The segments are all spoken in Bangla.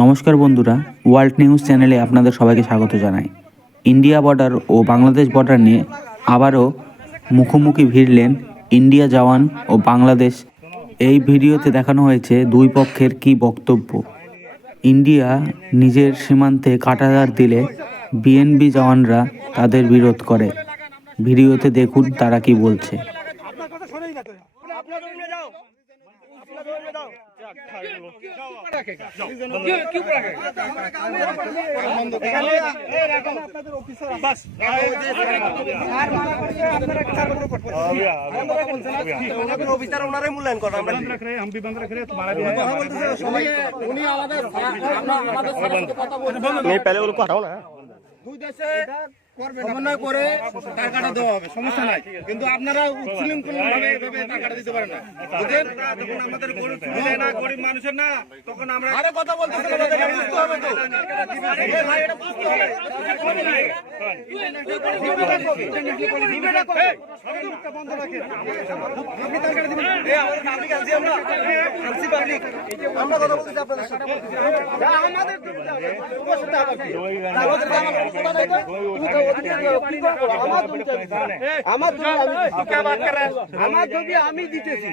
নমস্কার বন্ধুরা, ওয়ার্ল্ড নিউজ চ্যানেলে আপনাদের সবাইকে স্বাগত জানাই। ইন্ডিয়া বর্ডার ও বাংলাদেশ বর্ডার নিয়ে আবারও মুখোমুখি ভিড়লেন ইন্ডিয়া জওয়ান ও বাংলাদেশ। এই ভিডিওতে দেখানো হয়েছে দুই পক্ষের কী বক্তব্য। ইন্ডিয়া নিজের সীমান্তে কাঁটাতার দিলে বিএনপি জওয়ানরা তাদের বিরোধ করে। ভিডিওতে দেখুন তারা কি বলছে। पहले उनको हटाओ ना সমন্বয় করে তার কাটা দেওয়া হবে, সমস্যা নাই। কিন্তু আপনারা উচ্ছৃঙ্খলভাবে এভাবে তার কাটা দিতে পারেন না, বুঝলেন? যখন আমাদের গরিব সুবিধা না, গরিব মানুষের না, তখন আমরা আরে কথা বলতেছি, এটা বুঝতে হবে তো। এই ভাই, এটা বুঝতে হবে। বন্ধ রাখেন, আপনি তার কাটা দিবেন। এই আমাদের পাবলিক আছি, আমরা আরসি পাবলিক, আমরা কথা বলতেছি আপনাদের সাথে। আমাদের উপস্থিত হবে কি আমাদের আমার কথা নাই তো। আমার জমি আমি দিতেছি,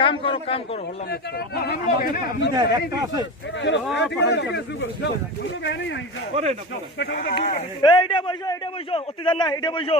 কাম করো কাম করো। এইটা বসো, এইটা বসো, অতি জান না, এইটা বসো।